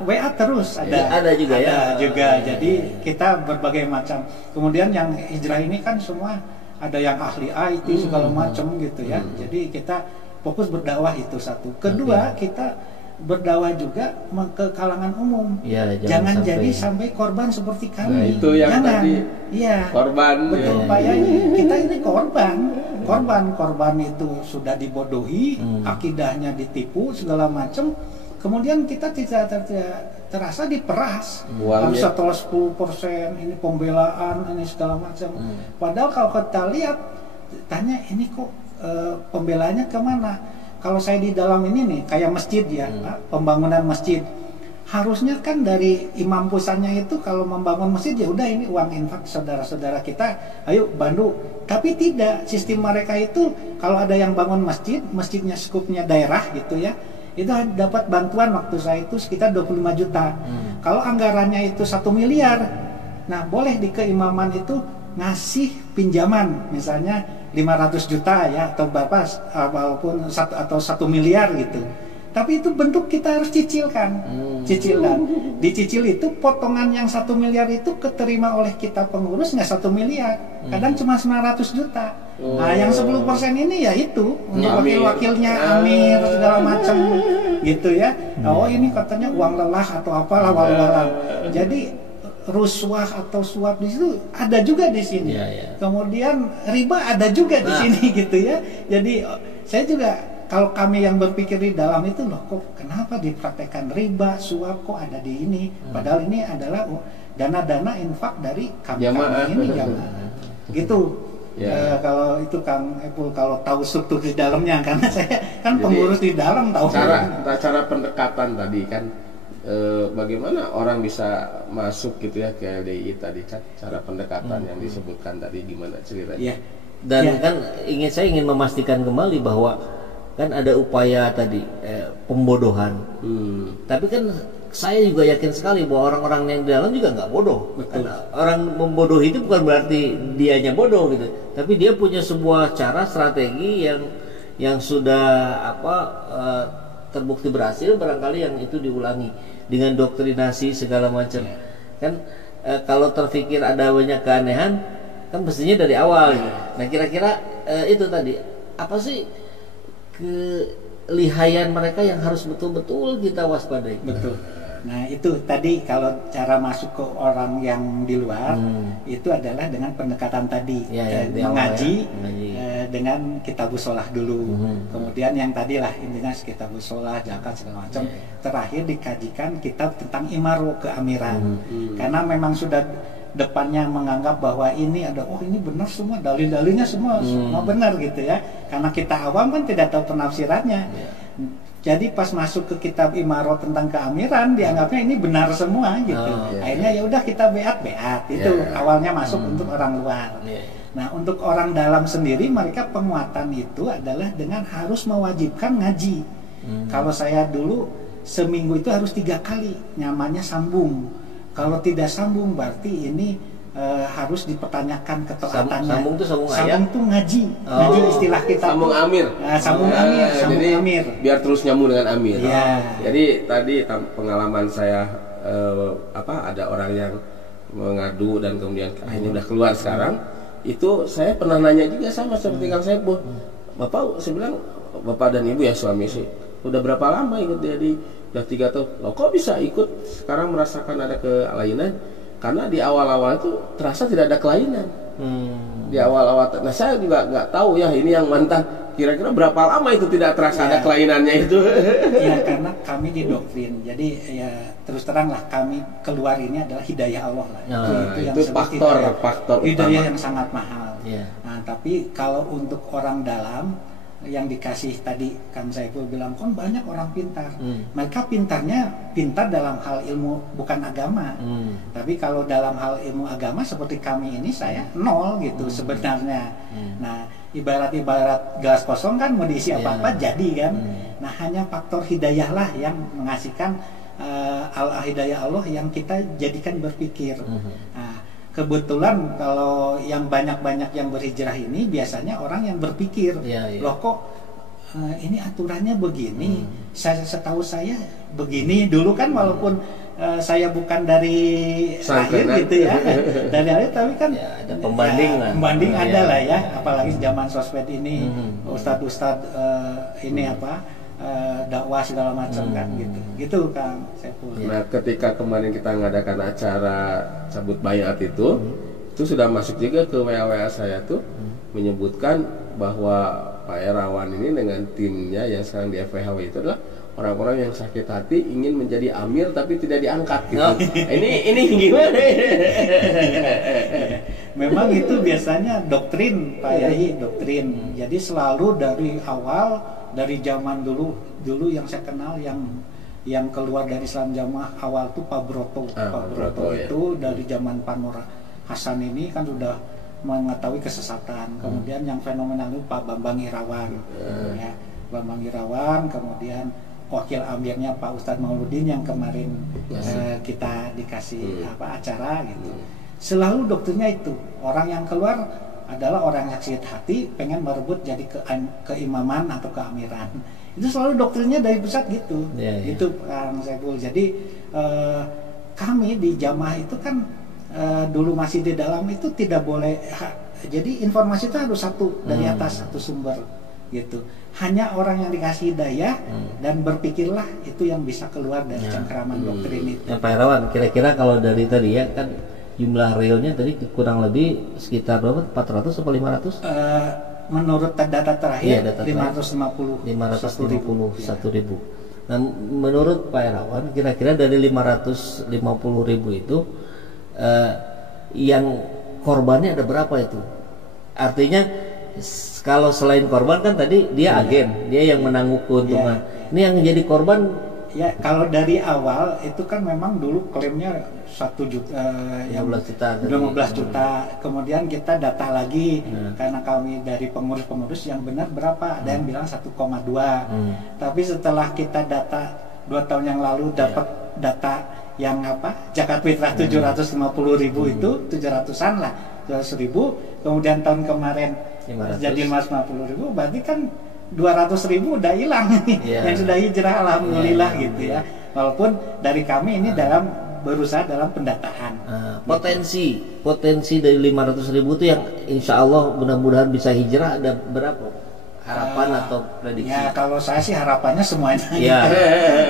WA terus ada juga ya. Ada juga. Jadi kita berbagai macam. Kemudian yang hijrah ini kan semua ada yang ahli IT segala macam gitu ya. Jadi kita fokus berdakwah itu satu. Kedua, kita berdakwah juga ke kalangan umum. Jangan jadi sampai korban seperti kami. Nah, itu yang jangan. Tadi korban. Betul Pak Yai. Kita ini korban itu sudah dibodohi, akidahnya ditipu segala macam. Kemudian kita tidak terasa diperas. Harus setelah 10% ini pembelaan ini segala macam. Padahal kalau kita lihat, tanya ini kok pembelaannya kemana? Kalau saya di dalam ini nih, kayak masjid ya, pembangunan masjid. Harusnya kan dari imam pusatnya itu kalau membangun masjid ya udah ini uang infak saudara-saudara kita, ayo bantu. Tapi tidak, sistem mereka itu kalau ada yang bangun masjid, masjidnya skupnya daerah gitu ya, itu dapat bantuan waktu saya itu sekitar 25 juta. Kalau anggarannya itu 1 miliar, nah boleh di keimaman itu ngasih pinjaman misalnya 500 juta ya atau berapa walaupun 1 miliar gitu. Tapi itu bentuk kita harus cicilkan. Dicicil itu potongan yang 1 miliar itu keterima oleh kita pengurus nggak 1 miliar. Kadang cuma 900 juta. Nah, yang 10% ini ya itu untuk wakil-wakilnya amir segala macam gitu ya. Oh, ini katanya uang lelah atau apalah walau. Jadi ruswah atau suap di situ ada juga di sini. Kemudian riba ada juga di sini gitu ya. Jadi saya juga kalau kami yang berpikir di dalam itu loh kok kenapa dipraktekkan riba, suap kok ada di ini? Padahal ini adalah dana-dana infak dari kami ini jamaah. Gitu. Kalau itu Kang Epul kalau tahu struktur di dalamnya karena saya kan pengurus di dalam tahu. Cara pendekatan tadi kan bagaimana orang bisa masuk gitu ya ke LDI tadi kan cara pendekatan yang disebutkan tadi gimana ceritanya? Dan kan saya ingin memastikan kembali bahwa kan ada upaya tadi pembodohan. Tapi kan saya juga yakin sekali bahwa orang-orang yang di dalam juga nggak bodoh. Kan orang membodohi itu bukan berarti dianya bodoh gitu, tapi dia punya sebuah cara strategi yang sudah terbukti berhasil barangkali yang itu diulangi dengan doktrinasi segala macam. Kan kalau terpikir ada banyak keanehan kan mestinya dari awal gitu. Nah kira-kira itu tadi apa sih kelihayan mereka yang harus betul-betul kita waspadai? Nah itu tadi kalau cara masuk ke orang yang di luar itu adalah dengan pendekatan tadi, mengaji dengan kitabus sholah dulu, kemudian yang tadi lah intinya kitabus sholah, zakat segala macam, terakhir dikajikan kitab tentang imaro, keamiran, karena memang sudah depannya menganggap bahwa ini ada, oh ini benar semua, dalil-dalilnya semua benar gitu ya, karena kita awam kan tidak tahu penafsirannya. Jadi pas masuk ke kitab Imarah tentang keamiran dianggapnya ini benar semua gitu. Akhirnya ya udah kita beat itu awalnya masuk untuk orang luar. Nah untuk orang dalam sendiri mereka penguatan itu adalah dengan harus mewajibkan ngaji. Kalau saya dulu seminggu itu harus 3 kali, nyamannya sambung. Kalau tidak sambung berarti ini harus dipertanyakan ketaatannya. Sambung itu sambung ayat? Sambung itu ngaji. Ngaji istilah kita sambung tuh, amir. Sambung amir, sambung jadi, amir. Biar terus nyambung dengan amir. Ya. Jadi tadi pengalaman saya ada orang yang mengadu dan kemudian akhirnya udah keluar sekarang. Itu saya pernah nanya juga sama seperti Kang Saiful. Bapak, saya bilang bapak dan ibu ya suami sih. Udah berapa lama ikut jadi? Udah 3 tahun. Loh kok bisa ikut sekarang merasakan ada kelainan? Karena di awal-awal itu terasa tidak ada kelainan. Di awal-awal, nah saya juga nggak tahu ya ini yang mantan. Kira-kira berapa lama itu tidak terasa ada kelainannya itu? Ya karena kami didoktrin. Jadi ya terus terang lah kami keluar ini adalah hidayah Allah lah. Itu faktor hidayah utama. yang sangat mahal. Nah tapi kalau untuk orang dalam yang dikasih tadi Kang Saiful bilang kan banyak orang pintar, mereka pintar dalam hal ilmu bukan agama, tapi kalau dalam hal ilmu agama seperti kami ini saya nol gitu sebenarnya. Nah ibarat gelas kosong kan mau diisi apa-apa jadi kan. Nah hanya faktor hidayah lah yang mengasihkan hidayah Allah yang kita jadikan berpikir. Nah, kebetulan kalau yang banyak-banyak yang berhijrah ini biasanya orang yang berpikir, loh kok ini aturannya begini, setahu saya begini dulu kan walaupun saya bukan dari lahir gitu ya, dari lahir tapi kan ada pembanding ada lah ya, apalagi zaman sosmed ini, ustadz ini dakwah segala macam kan gitu Kang Saiful. Nah ketika kemarin kita mengadakan acara cabut bayat itu sudah masuk juga ke WA saya tuh menyebutkan bahwa Pak Erawan ini dengan timnya yang sekarang di FPHW itu adalah orang-orang yang sakit hati ingin menjadi amir tapi tidak diangkat gitu. Ini gimana? Memang itu biasanya doktrin Pak Yai, doktrin. Jadi selalu dari awal, dari zaman dulu yang saya kenal yang keluar dari Islam Jamaah awal tuh Pak Broto. Pak Broto itu dari zaman Pak Nur Hasan ini kan sudah mengetahui kesesatan. Kemudian yang fenomenal itu Pak Bambang Irawan. Ya, Bambang Irawan, kemudian wakil amirnya Pak Ustadz Mauludin yang kemarin kita dikasih acara gitu. Selalu doktrinnya itu orang yang keluar adalah orang yang sakit hati pengen merebut jadi keimaman atau keamiran. Itu selalu doktrinnya dari pusat gitu. Gitu Kang Saiful. Jadi kami di jamaah itu kan dulu masih di dalam itu tidak boleh, jadi informasi itu harus satu dari atas, satu sumber gitu. Hanya orang yang dikasih hidayah dan berpikirlah itu yang bisa keluar dari cengkeraman doktrin itu. Pak Erawan, kira-kira kalau dari tadi ya kan jumlah realnya tadi kurang lebih sekitar berapa? 400 atau 500? Menurut data terakhir data 551.000. Nah, menurut Pak Erawan kira-kira dari 550.000 itu yang korbannya ada berapa itu? Artinya kalau selain korban kan tadi dia agen, dia yang menanggung keuntungan. Ini yang jadi korban. Ya kalau dari awal itu kan memang dulu klaimnya 1 juta, 15 juta. Kemudian kita data lagi karena kami dari pengurus-pengurus yang benar berapa, ada yang bilang 1,2. Tapi setelah kita data 2 tahun yang lalu dapat data yang zakat fitrah 750.000 itu 700-an lah, 700.000. Kemudian tahun kemarin 500. Jadi 550.000, berarti kan 200.000 udah hilang yang sudah hijrah, alhamdulillah gitu ya. Walaupun dari kami ini berusaha dalam pendataan. Potensi dari 500.000 itu yang insya Allah mudah-mudahan bisa hijrah ada berapa? harapan atau prediksi? Ya kalau saya sih harapannya semuanya ya.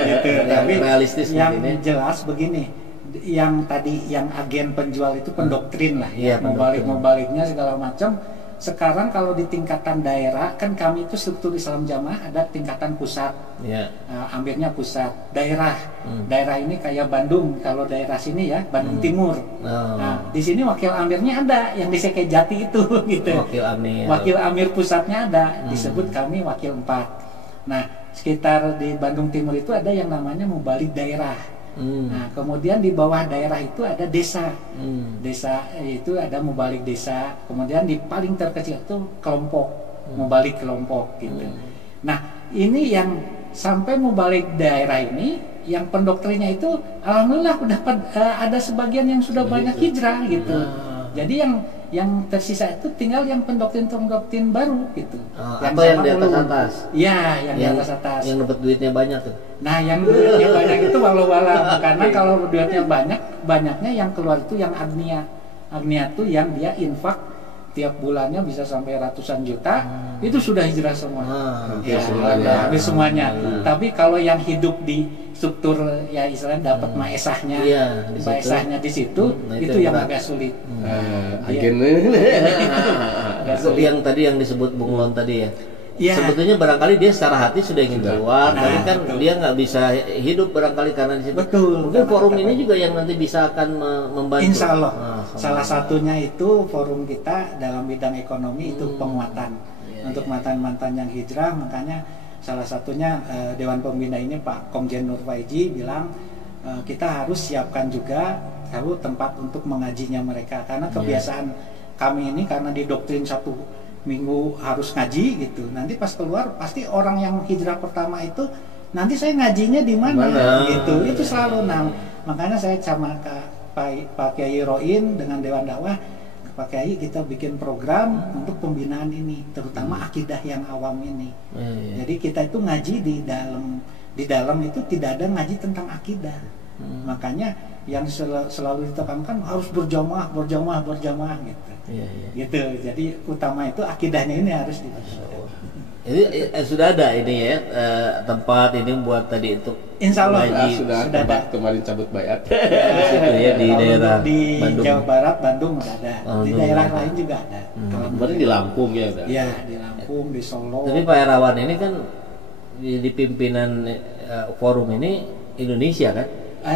gitu. Tapi realistis yang mungkin, ya. jelas begini, yang tadi yang agen penjual itu pendoktrin lah ya, pendoktrin. mau baliknya segala macam. Sekarang kalau di tingkatan daerah kan kami itu struktur Islam Jamaah ada tingkatan pusat, amirnya pusat, daerah ini kayak Bandung, kalau daerah sini ya Bandung Timur. Nah di sini wakil amirnya ada yang di Sekejati itu gitu. Wakil amir pusatnya ada, disebut kami wakil 4. Nah sekitar di Bandung Timur itu ada yang namanya mubalik daerah. Nah kemudian di bawah daerah itu ada desa, desa itu ada mubalik desa. Kemudian di paling terkecil itu kelompok, mubalik kelompok gitu. Nah ini yang sampai mubalik daerah ini, yang pendoktrinnya itu alhamdulillah udah ada sebagian yang sudah banyak hijrah gitu. Jadi yang tersisa itu tinggal yang pendoktrin baru gitu. Atau yang di atas? Iya, yang di atas. Yang dapat duitnya banyak tuh. Nah, yang duitnya banyak itu walau-walau karena kalau duitnya banyaknya yang keluar itu yang agnia. Agnia tuh yang dia infak tiap bulannya bisa sampai ratusan juta, itu sudah hijrah semua. Habis semuanya. Tapi kalau yang hidup di struktur ya istilahnya dapat maesahnya, maesahnya di situ, itu yang agak sulit. Yang tadi yang disebut Bung Lon tadi ya. Sebetulnya barangkali dia secara hati sudah ingin keluar, tapi kan dia nggak bisa hidup barangkali karena di situ. Mungkin forum ini juga yang nanti bisa akan membantu. Insya Allah. Salah satunya itu forum kita dalam bidang ekonomi itu penguatan untuk mantan-mantan yang hijrah. Makanya salah satunya Dewan Pembina ini Pak Komjen Nur Faiji bilang kita harus siapkan juga tempat untuk mengajinya mereka, karena kebiasaan kami ini karena didoktrin 1 minggu harus ngaji gitu. Nanti pas keluar pasti orang yang hijrah pertama itu nanti saya ngajinya di mana gitu. Itu selalu. Nah, makanya saya sama Pak Kiai Roin dengan Dewan Dakwah, Pak Kiai kita bikin program untuk pembinaan ini, terutama akidah yang awam ini. Jadi kita itu ngaji di dalam itu tidak ada ngaji tentang akidah. Makanya yang selalu ditekankan harus berjamaah gitu. Gitu. Jadi utama itu akidahnya ini harus dibangun. Jadi sudah ada ini ya tempat ini buat tadi untuk Insya Allah sudah ada. Kemarin cabut bayat. Di daerah di Bandung. Jawa Barat Bandung ada. Di daerah lain juga ada. Kemarin di Lampung ya udah. Iya, di Lampung, di Solo. Tapi Pak Herawan ini kan di pimpinan forum ini Indonesia kan?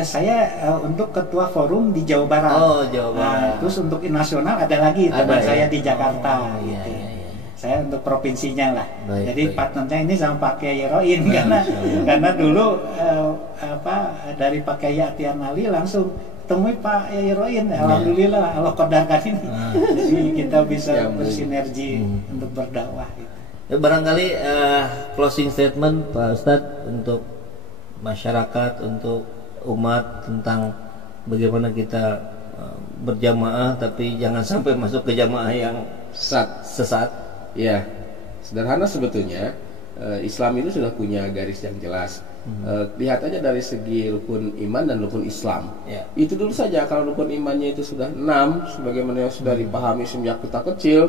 Saya untuk ketua forum di Jawa Barat. Jawa Barat. Terus untuk nasional ada lagi teman saya di Jakarta. Gitu. Saya untuk provinsinya lah. Jadi partnernya ini sama Pak Kiai Roin karena dulu dari Pak Kiai Atian Ali langsung temui Pak Kiai Roin. Alhamdulillah Allah kodarkan ini. Jadi kita bisa bersinergi untuk berdakwah. Gitu. Barangkali closing statement Pak Ustadz untuk masyarakat, untuk umat tentang bagaimana kita berjamaah tapi jangan sampai masuk ke jamaah yang sesat. Ya, sederhana sebetulnya. Islam itu sudah punya garis yang jelas. Lihat aja dari segi rukun iman dan rukun Islam. Itu dulu saja. Kalau rukun imannya itu sudah 6, sebagaimana yang sudah dipahami sejak kita kecil,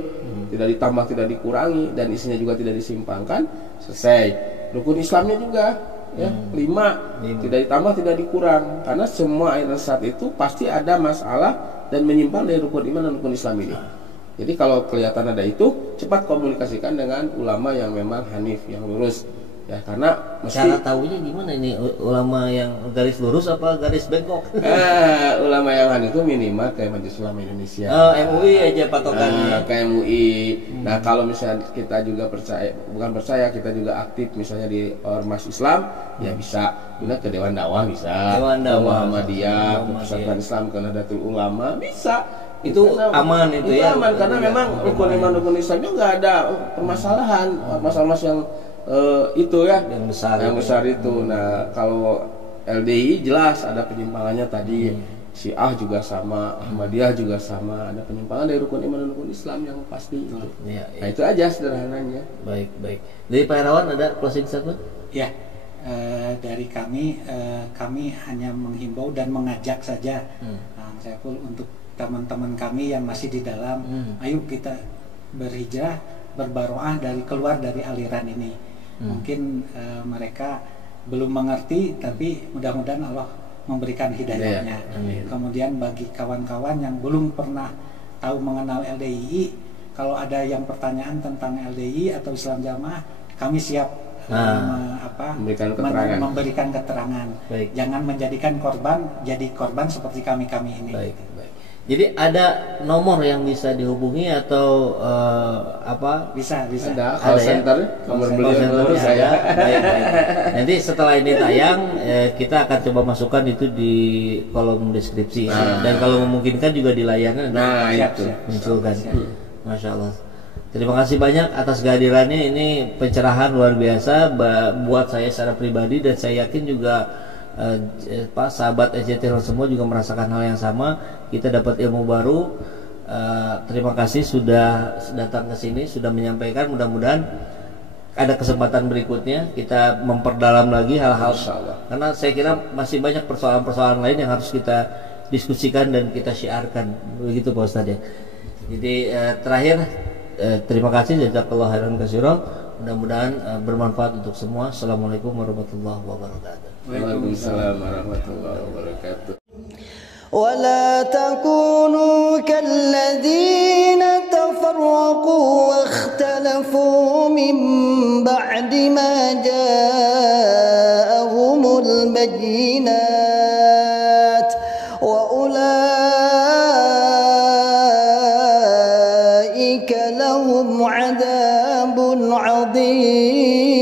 tidak ditambah, tidak dikurangi, dan isinya juga tidak disimpangkan, selesai. Rukun Islamnya juga 5, tidak ditambah, tidak dikurang, karena semua ayat saat itu pasti ada masalah dan menyimpang dari rukun iman dan rukun Islam ini. Jadi kalau kelihatan ada itu, cepat komunikasikan dengan ulama yang memang hanif, yang lurus. Ya, karena cara tahunya gimana ini ulama yang garis lurus apa garis bengkok? Ulama yang hanif itu minimal kayak Majelis Ulama Indonesia. MUI aja patokannya. Kayak MUI. Nah, kalau misalnya kita juga kita juga aktif misalnya di Ormas Islam, ya bisa pindah ke Dewan Dakwah, bisa. Ke Muhammadiyah, ke Persatuan Islam, ke Nahdlatul Ulama, bisa. Itu aman itu ya. Aman karena memang rukun iman rukun Islamnya nggak ada permasalahan, masalah yang itu ya yang besar itu. Nah, kalau LDI jelas ada penyimpangannya tadi. Syiah juga sama, Ahmadiyah juga sama, ada penyimpangan dari rukun iman dan rukun Islam yang pasti itu. Nah, itu aja sederhananya. Baik. Dari Pak Herawan ada closing statement? Ya, dari kami hanya menghimbau dan mengajak saja. Saya pun untuk teman-teman kami yang masih di dalam, ayo kita berhijrah berbaroah dari keluar dari aliran ini. Mungkin mereka belum mengerti, tapi mudah-mudahan Allah memberikan hidayahnya. Kemudian bagi kawan-kawan yang belum pernah tahu mengenal LDII, kalau ada yang pertanyaan tentang LDII atau Islam Jamaah, kami siap memberikan keterangan. Baik. Jangan menjadikan jadi korban seperti kami ini. Baik. Jadi ada nomor yang bisa dihubungi atau apa? Bisa. Ada call center, ya? nomor beliau Call saya. Baik. Nanti setelah ini tayang, kita akan coba masukkan itu di kolom deskripsi. Dan kalau memungkinkan juga di layarnya. Siap. Munculkan. Masya Allah. Terima kasih banyak atas kehadirannya. Ini pencerahan luar biasa buat saya secara pribadi, dan saya yakin juga sahabat EJT semua juga merasakan hal yang sama. Kita dapat ilmu baru. Terima kasih sudah datang ke sini, sudah menyampaikan. Mudah-mudahan ada kesempatan berikutnya kita memperdalam lagi hal-hal, karena saya kira masih banyak persoalan-persoalan lain yang harus kita diskusikan dan kita syiarkan. Begitu Pak Ustadz ya. Jadi terakhir terima kasih, jazakallahu khairan katsiran. Mudah-mudahan bermanfaat untuk semua. Assalamualaikum warahmatullahi wabarakatuh. Waalaikumsalam warahmatullahi wabarakatuh. ولا تكونوا كالذين تفرقوا واختلفوا من بعد ما جاءهم البينات وأولئك لهم عذاب عظيم.